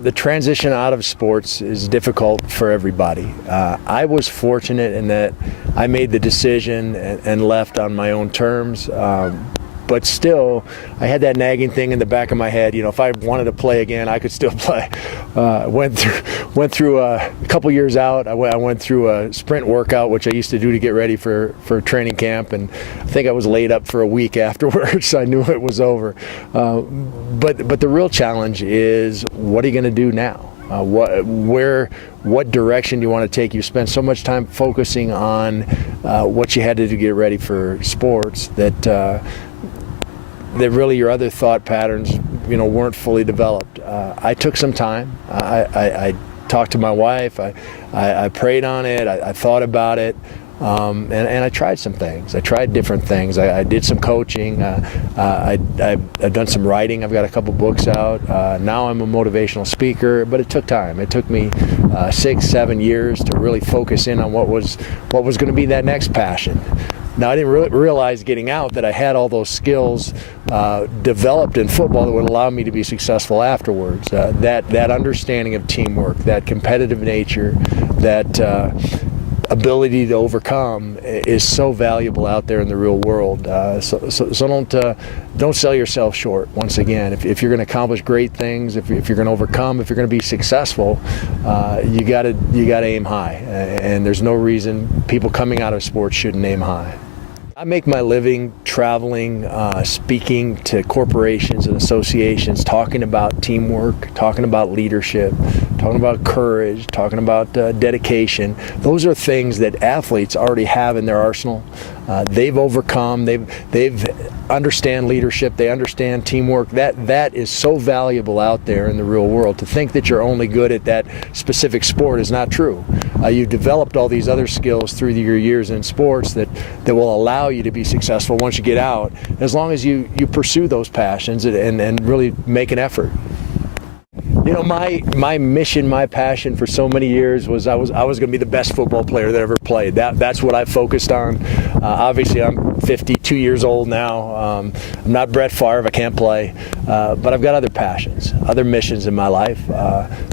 the transition out of sports is difficult for everybody. I was fortunate in that I made the decision and left on my own terms. But still, I had that nagging thing in the back of my head. You know, if I wanted to play again, I could still play. Went through a couple years out. I went through a sprint workout, which I used to do to get ready for training camp, and I think I was laid up for a week afterwards. So I knew it was over. But the real challenge is, what are you going to do now? What direction do you want to take? You spent so much time focusing on what you had to do to get ready for sports that really your other thought patterns, weren't fully developed. I took some time. I talked to my wife. I prayed on it. I thought about it. And I tried some things. I tried different things. I did some coaching. I've done some writing. I've got a couple books out. Now I'm a motivational speaker, but it took time. It took me 6-7 years to really focus in on what was going to be that next passion. Now, I didn't realize getting out that I had all those skills developed in football that would allow me to be successful afterwards. That understanding of teamwork, that competitive nature, that ability to overcome is so valuable out there in the real world. So don't sell yourself short. Once again, if you're going to accomplish great things, if you're going to overcome, if you're going to be successful, you got to aim high. And there's no reason people coming out of sports shouldn't aim high. I make my living traveling, speaking to corporations and associations, talking about teamwork, talking about leadership, talking about courage, talking about dedication. Those are things that athletes already have in their arsenal. They've overcome. They've understand leadership. They understand teamwork. That is so valuable out there in the real world. To think that you're only good at that specific sport is not true. You've developed all these other skills through your years in sports that will allow you to be successful once you get out, as long as you pursue those passions and really make an effort. My mission, my passion for so many years was I was going to be the best football player that ever played. That's what I focused on. Obviously, I'm 52 years old now. I'm not Brett Favre. I can't play. But I've got other passions, other missions in my life.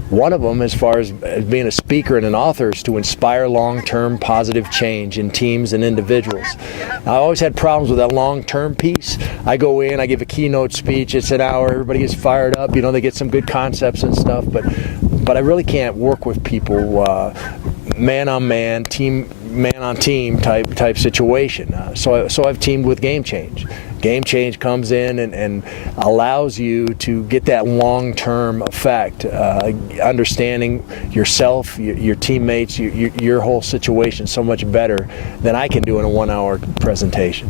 One of them, as far as being a speaker and an author, is to inspire long-term positive change in teams and individuals. I always had problems with that long-term piece. I go in, I give a keynote speech. It's an hour. Everybody gets fired up. They get some good concepts and stuff. But I really can't work with people man on man, man on team type situation. So I've teamed with Game Change. Game Change comes in and allows you to get that long-term effect, understanding yourself, your teammates, your whole situation so much better than I can do in a 1-hour presentation.